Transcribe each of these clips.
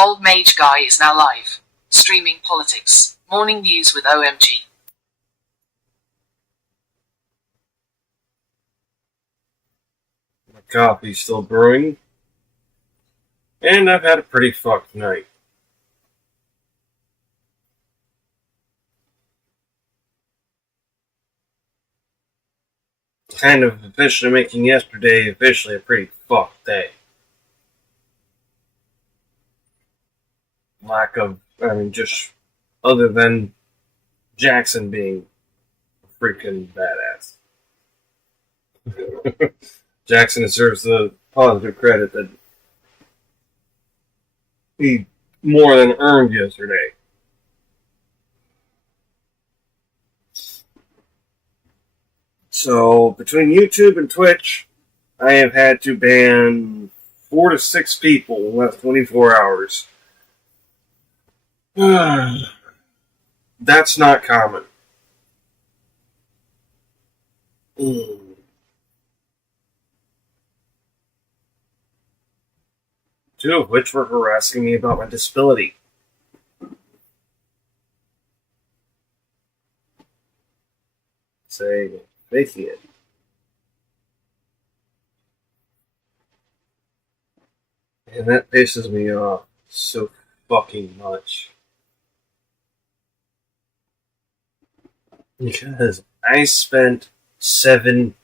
Old Mage Guy is now live. Streaming politics. Morning news with OMG. My coffee's still brewing. And I've had a pretty fucked night. Kind of officially making yesterday officially a pretty fucked day. Just other than Jackson being a freaking badass. Jackson deserves the positive credit that he more than earned yesterday. So, between YouTube and Twitch, I have had to ban 4 to 6 people in the last 24 hours. That's not common. Two of which were harassing me about my disability. Saying, faking it. And that pisses me off so fucking much. Because I spent 7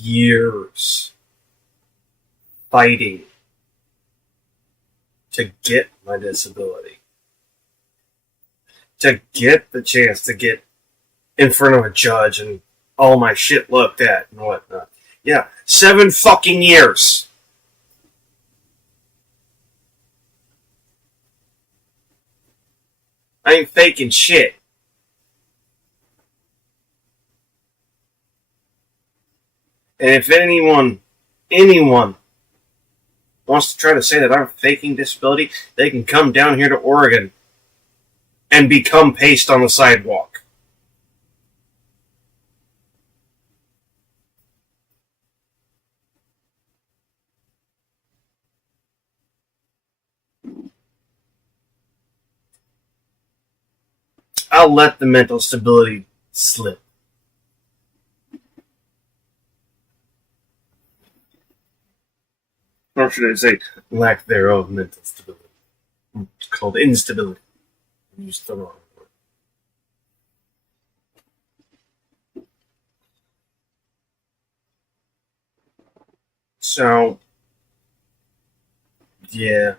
years fighting to get my disability. To get the chance to get in front of a judge and all my shit looked at and whatnot. Yeah, 7 fucking years. I ain't faking shit. And if anyone wants to try to say that I'm faking disability, they can come down here to Oregon and become paced on the sidewalk. I'll let the mental stability slip. Or should I say, lack thereof mental stability. It's called instability. I used the wrong word. So, yeah.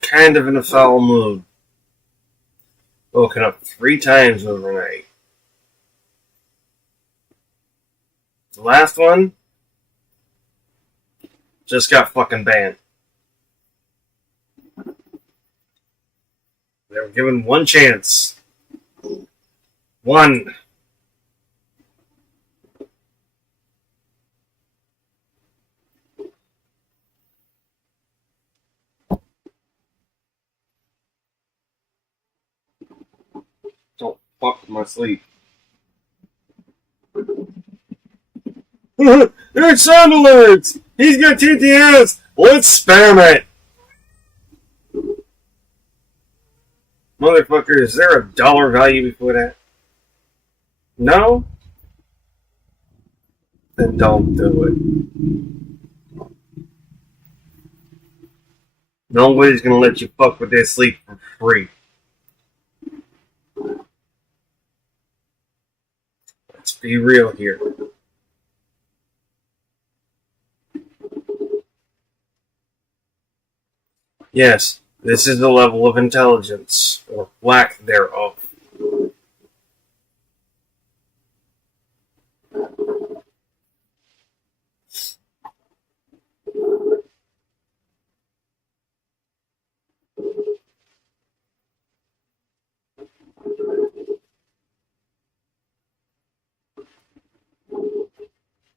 Kind of in a foul mood. Woken up 3 times overnight. The last one just got fucking banned. They were given 1 chance. 1. Don't fuck with my sleep. There's sound alerts! He's got TTS! Let's spam it! Motherfucker, is there a dollar value before that? No? Then don't do it. Nobody's gonna let you fuck with their sleep for free. Let's be real here. Yes, this is the level of intelligence, or lack thereof.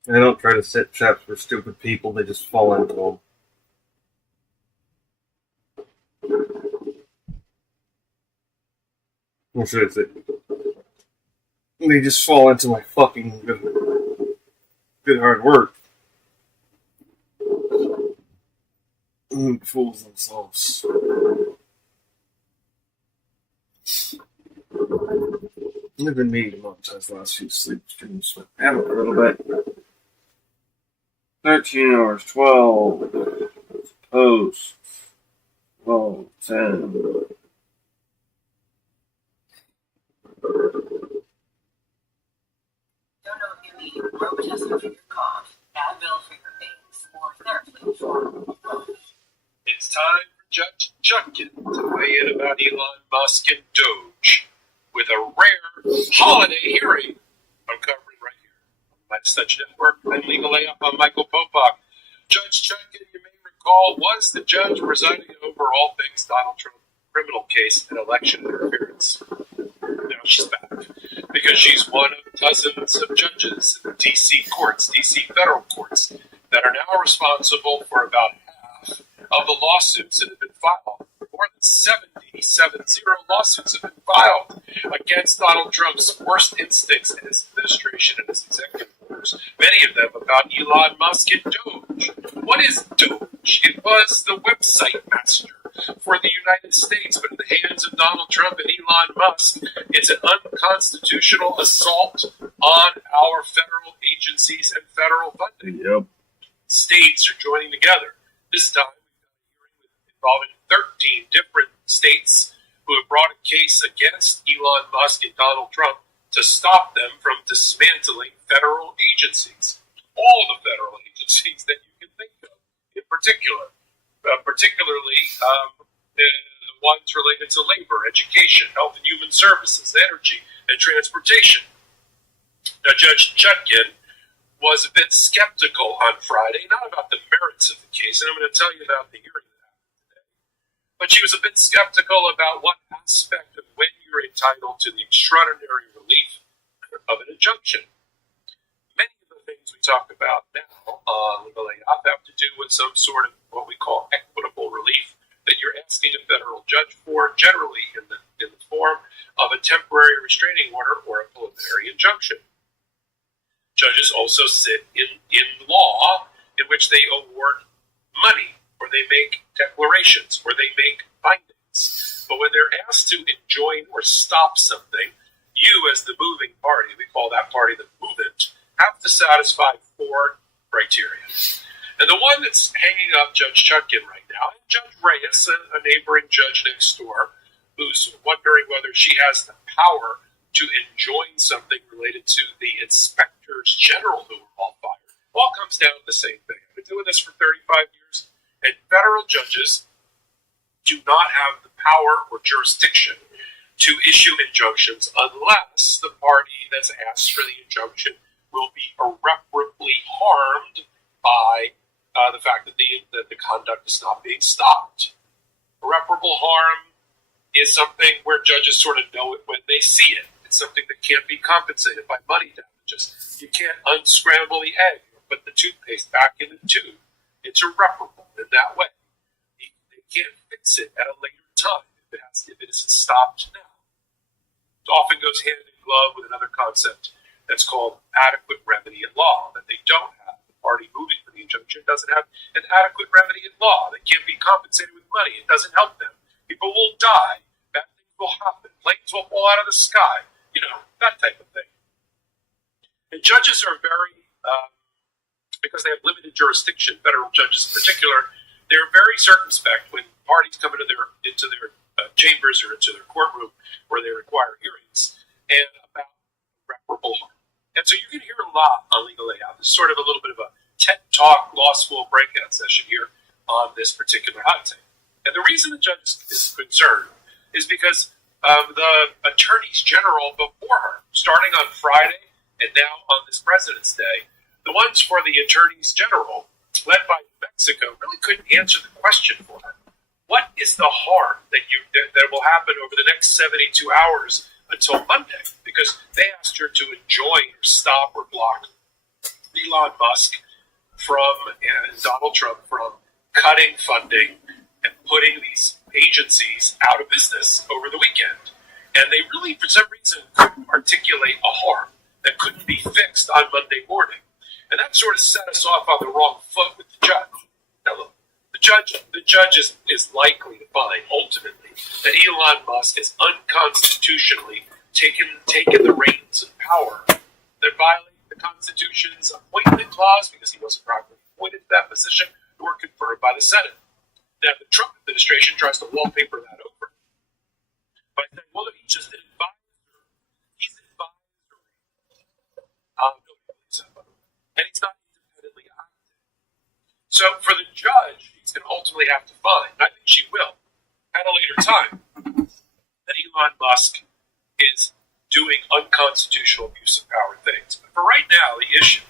I don't try to set traps for stupid people, they just fall into them. Or should I say, they just fall into my fucking good hard work. Fools themselves. I've been meaning to monetize the last few sleep streams, but I haven't a little bit. 13 hours, 12. Post. 12, 10. Don't know if you need Robitussin for your cough, Advil for your aches, or Theraflu for. It's time for Judge Chutkin to weigh in about Elon Musk and Doge with a rare holiday hearing. I'm covering right here on the Let's Touch Network and Legal Layup on Michael Popok. Judge Chutkin, you may recall, was the judge presiding over all things Donald Trump criminal case and election interference. Now she's back because she's one of dozens of judges in the D.C. courts, D.C. federal courts, that are now responsible for about half of the lawsuits that have been filed. More than 70 lawsuits have been filed against Donald Trump's worst instincts in his administration and his executive orders, many of them about Elon Musk and Doge. What is Doge? It was the website master for the United States, but in the hands of Donald Trump and Elon Musk, it's an unconstitutional assault on our federal agencies and federal funding. Yep. States are joining together. This time, we've got a hearing involving 13 different states who have brought a case against Elon Musk and Donald Trump to stop them from dismantling federal agencies. All the federal agencies that you can think of, in particular. Particularly the ones related to labor, education, health and human services, energy, and transportation. Now, Judge Chutkin was a bit skeptical on Friday, not about the merits of the case, and I'm going to tell you about the hearing that happened today, but she was a bit skeptical about what aspect of when you're entitled to the extraordinary relief of an injunction. Many of the things we talk about now on Legal AF have to do with some sort of what we call equitable relief that you're asking a federal judge for, generally in the form of a temporary restraining order or a preliminary injunction. Judges also sit in law in which they award money, or they make declarations, or they make findings. But when they're asked to enjoin or stop something, you as the moving party, we call that party the movement, have to satisfy 4 criteria. And the one that's hanging up Judge Chutkin right now, and Judge Reyes, a neighboring judge next door, who's wondering whether she has the power to enjoin something related to the inspectors general who were all fired, all comes down to the same thing. I've been doing this for 35 years, and federal judges do not have the power or jurisdiction to issue injunctions unless the party that's asked for the injunction will be irreparably harmed by the fact that the conduct is not being stopped. Irreparable harm is something where judges sort of know it when they see it. It's something that can't be compensated by money damages. You can't unscramble the egg or put the toothpaste back in the tube. It's irreparable in that way. They can't fix it at a later time if it isn't stopped now. It often goes hand in glove with another concept that's called adequate remedy in law, that they don't have. The party moving for the injunction doesn't have an adequate remedy in law. They can't be compensated with money. It doesn't help them. People will die. Bad things will happen. Planes will fall out of the sky. You know, that type of thing. And judges are very, because they have limited jurisdiction, federal judges in particular, they're very circumspect when parties come into their chambers or into their courtroom where they require hearings and about irreparable harm. And so you can hear a lot on Legal AF. This is sort of a little bit of a TED Talk law school breakout session here on this particular hot take. And the reason the judge is concerned is because the attorneys general before her, starting on Friday and now on this President's Day, the ones for the attorneys general, led by New Mexico, really couldn't answer the question for her. What is the harm that will happen over the next 72 hours until Monday? Because they asked her to enjoin or stop or block Elon Musk and Donald Trump from cutting funding and putting these agencies out of business over the weekend. And they really, for some reason, couldn't articulate a harm that couldn't be fixed on Monday morning. And that sort of set us off on the wrong foot with the judge. Now look, the the judge is likely to find ultimately that Elon Musk has unconstitutionally taken the reins of power that violate the Constitution's appointment clause because he wasn't properly appointed to that position or confirmed by the Senate. Now, the Trump administration tries to wallpaper that over by saying, well, if he's just an advisor, he's an advisory. Nobody believes that, by the way. And he's not independently active. So for the judge, he's going to ultimately have to find, and I think she will, at a later time, that Elon Musk is doing unconstitutional abuse of power things. But for right now, the issue,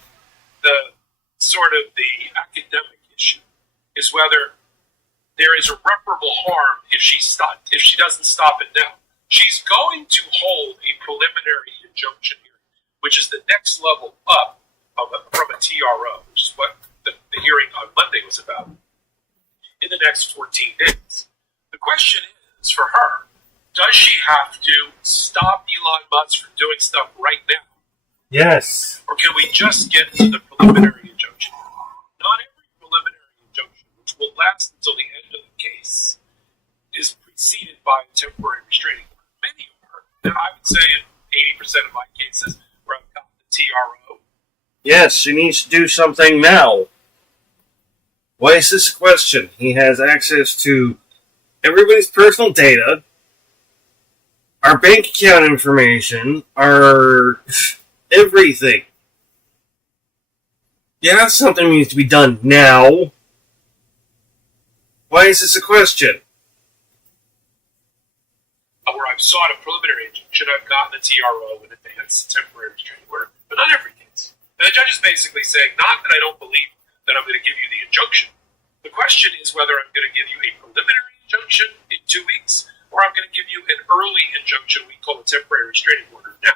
the academic issue, is whether there is irreparable harm if she doesn't stop it now. She's going to hold a preliminary injunction hearing, which is the next level up from a TRO, which is what the hearing on Monday was about, in the next 14 days. The question is, for her, does she have to stop Elon Musk from doing stuff right now? Yes. Or can we just get to the preliminary injunction? Not every preliminary injunction, which will last until the end of the case, is preceded by a temporary restraining order. Many are. And I would say in 80% of my cases where I've gotten the TRO. Yes, she needs to do something now. Why is this a question? He has access to everybody's personal data, our bank account information, our everything. Yeah, something needs to be done now. Why is this a question? Where I've sought a preliminary injunction, I've gotten a TRO in advance, temporary restraining order, but not every case. And the judge is basically saying, not that I don't believe that I'm going to give you the injunction. The question is whether I'm going to give you a preliminary injunction in 2 weeks, or I'm going to give you an early injunction we call a temporary restraining order now.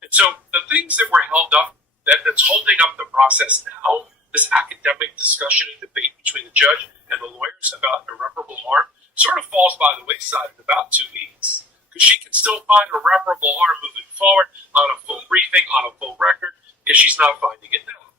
And so the things that were held up, that's holding up the process now, this academic discussion and debate between the judge and the lawyers about irreparable harm, sort of falls by the wayside in about 2 weeks. Because she can still find irreparable harm moving forward on a full briefing, on a full record, if she's not finding it now.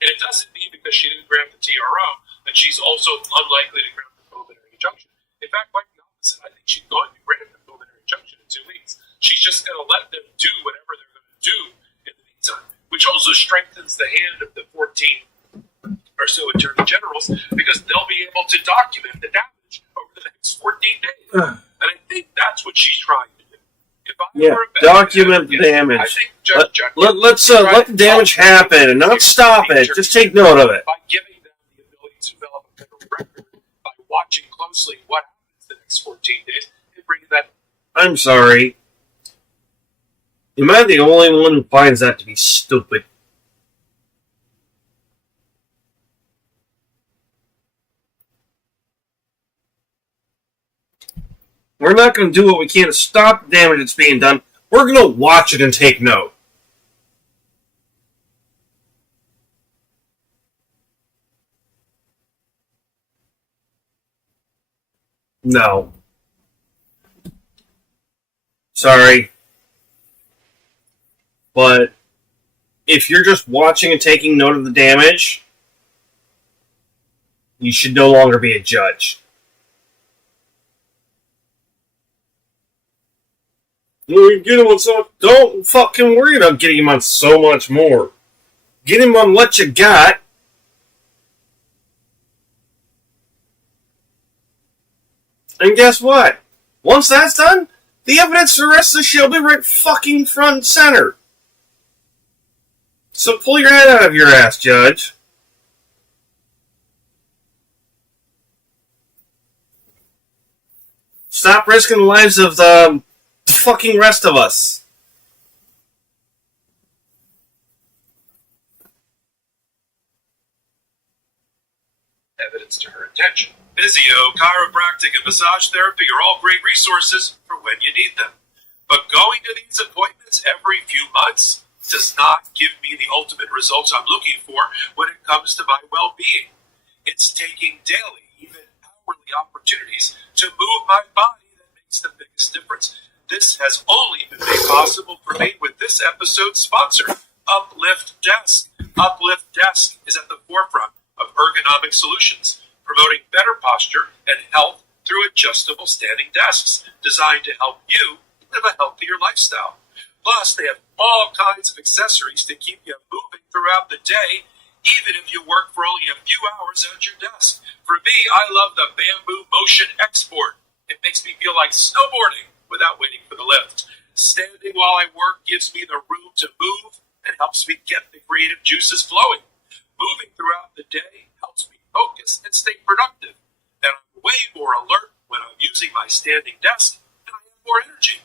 And it doesn't mean because she didn't grant the TRO that she's also unlikely to grant the preliminary injunction. In fact, quite the opposite. I think she's going to grant the preliminary injunction in 2 weeks. She's just going to let them do whatever they're going to do in the meantime, which also strengthens the hand of the 14 or so attorney generals because they'll be able to document the damage over the next 14 days. And I think that's what she's trying to do. If I were a document the damage. I think Let's let the damage happen and not stop it. Just take note of it. By giving them the ability to develop a better record, by watching closely what happens the next 14 days, and bringing that. I'm sorry. Am I the only one who finds that to be stupid? We're not going to do what we can to stop the damage that's being done. We're going to watch it and take note. No. Sorry. But if you're just watching and taking note of the damage, you should no longer be a judge. You get him on so don't fucking worry about getting him on so much more. Get him on what you got. And guess what? Once that's done, the evidence for the rest of the shit will be right fucking front and center. So pull your head out of your ass, Judge. Stop risking the lives of the fucking rest of us. Evidence to her attention. Physio, chiropractic, and massage therapy are all great resources for when you need them. But going to these appointments every few months does not give me the ultimate results I'm looking for when it comes to my well-being. It's taking daily, even hourly opportunities to move my body that makes the biggest difference. This has only been made possible for me with this episode's sponsor, Uplift Desk. Uplift Desk is at the forefront of ergonomic solutions. promoting better posture and health through adjustable standing desks designed to help you live a healthier lifestyle. Plus, they have all kinds of accessories to keep you moving throughout the day, even if you work for only a few hours at your desk. For me, I love the Bamboo Motion Export. It makes me feel like snowboarding without waiting for the lift. Standing while I work gives me the room to move and helps me get the creative juices flowing. Moving throughout the day helps me focus and stay productive. And I'm way more alert when I'm using my standing desk, and I have more energy.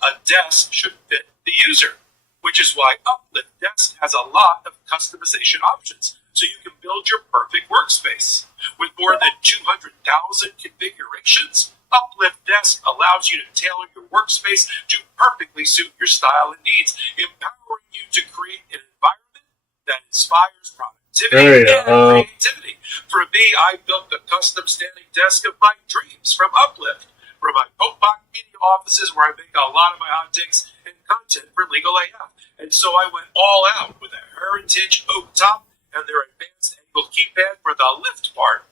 A desk should fit the user, which is why Uplift Desk has a lot of customization options, so you can build your perfect workspace. With more than 200,000 configurations, Uplift Desk allows you to tailor your workspace to perfectly suit your style and needs, empowering you to create an environment that inspires productivity and creativity. For me, I built the custom standing desk of my dreams from Uplift, from my Popok media offices where I make a lot of my hot takes and content for Legal AF. And so I went all out with a heritage oak top and their advanced angle keypad for the lift part.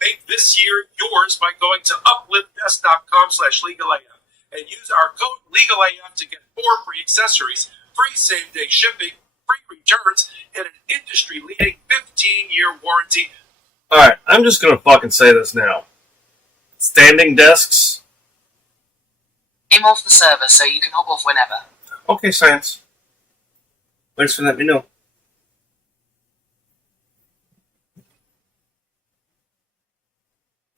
Make this year yours by going to upliftdesk.com/legalaf and use our code LegalAF to get 4 free accessories, free same-day shipping, free returns, and an industry-leading 15-year warranty. Alright, I'm just gonna fucking say this now. Standing desks. I'm off the server, so you can hop off whenever. Okay, science. Thanks for letting me know.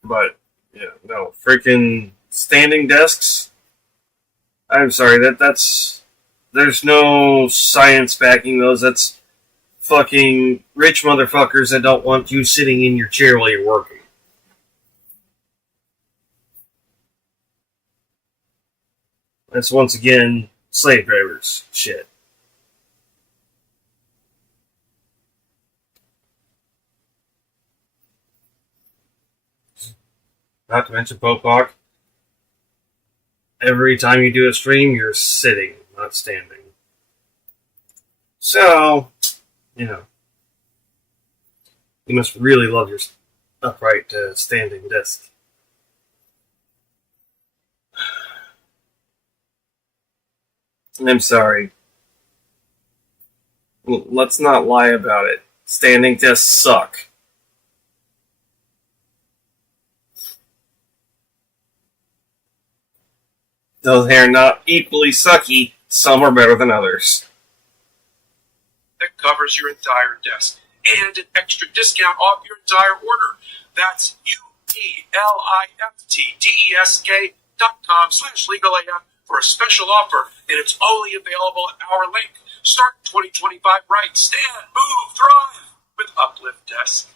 But, yeah, no, freaking standing desks. I'm sorry, that's there's no science backing those. That's fucking rich motherfuckers that don't want you sitting in your chair while you're working. That's once again slave drivers shit. Not to mention Popok. Every time you do a stream, you're sitting, not standing. So, you know, you must really love your upright standing desk. I'm sorry. Let's not lie about it. Standing desks suck. Though they're not equally sucky, some are better than others. That covers your entire desk and an extra discount off your entire order. That's upliftdesk.com/legalaf for a special offer, and it's only available at our link. Start 2025 right. Stand, move, thrive with Uplift Desk.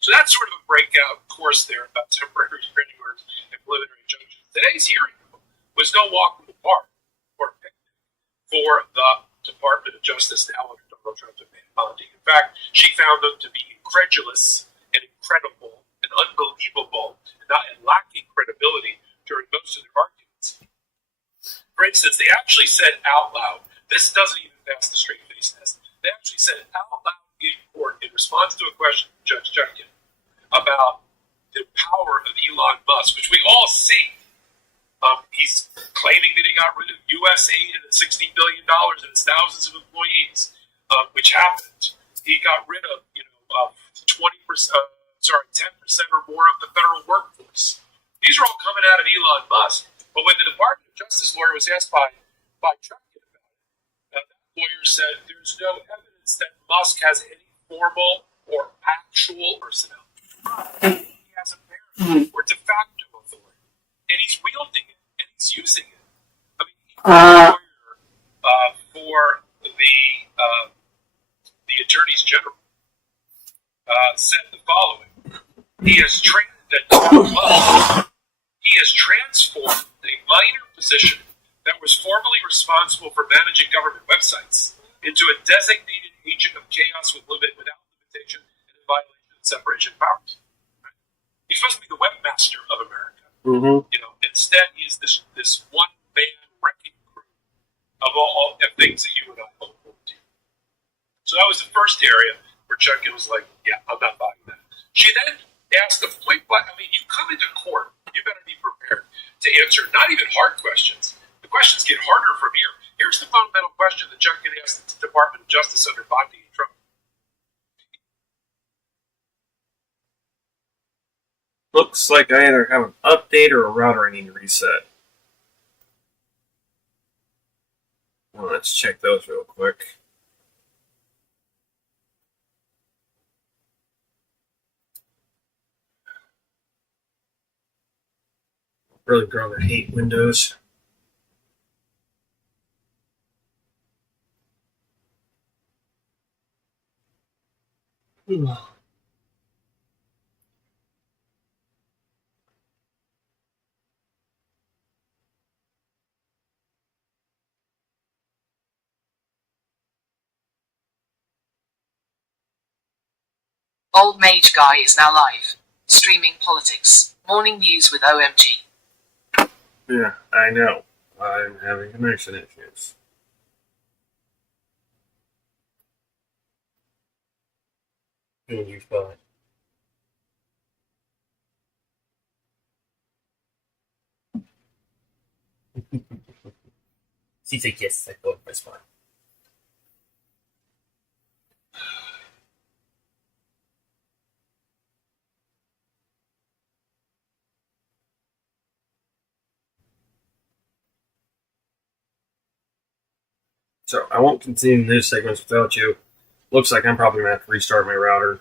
So that's sort of a breakout course there about temporary restraining orders and preliminary injunctions. Today's hearing was no walk in the park or picnic for the Department of Justice now under Donald Trump and Pam Bondi. In fact, she found them to be incredulous and incredible and unbelievable and lacking credibility during most of their arguments. For instance, they actually said out loud, this doesn't even pass the straight face test, they actually said out loud in court in response to a question from Judge Chutkan about the power of Elon Musk, which we all see. He's claiming that he got rid of U.S. aid and its $60 billion and its thousands of employees, which happened. He got rid of, 10% or more of the federal workforce. These are all coming out of Elon Musk. But when the Department of Justice lawyer was asked by Chutkan about it, that lawyer said there's no evidence that Musk has any formal or actual personnel. He has a apparent or de facto authority, and he's wielding it. He's using it. I mean, the lawyer for the attorneys general said the following: he has transformed a minor position that was formerly responsible for managing government websites into a designated agent of chaos without limitation and in violation of separation of powers. Right? He's supposed to be the webmaster of America. Mm-hmm. Instead, he's this one-man wrecking crew of all things that you and I look forward to. So that was the first area where Chutkan was like, yeah, I'm not buying that. She then asked the point, but I mean, you come into court, you better be prepared to answer not even hard questions. The questions get harder from here. Here's the fundamental question that Chuck can ask the Department of Justice under Bondi and Trump. Looks like I either have an update or a router I need to reset. Well, let's check those real quick. Really grown to hate Windows. Old Mage Guy is now live. Streaming politics. Morning news with OMG. Yeah, I know. I'm having connection issues. Doing you fine. She said yes, I thought that's fine. So I won't continue news segments without you. Looks like I'm probably going to have to restart my router.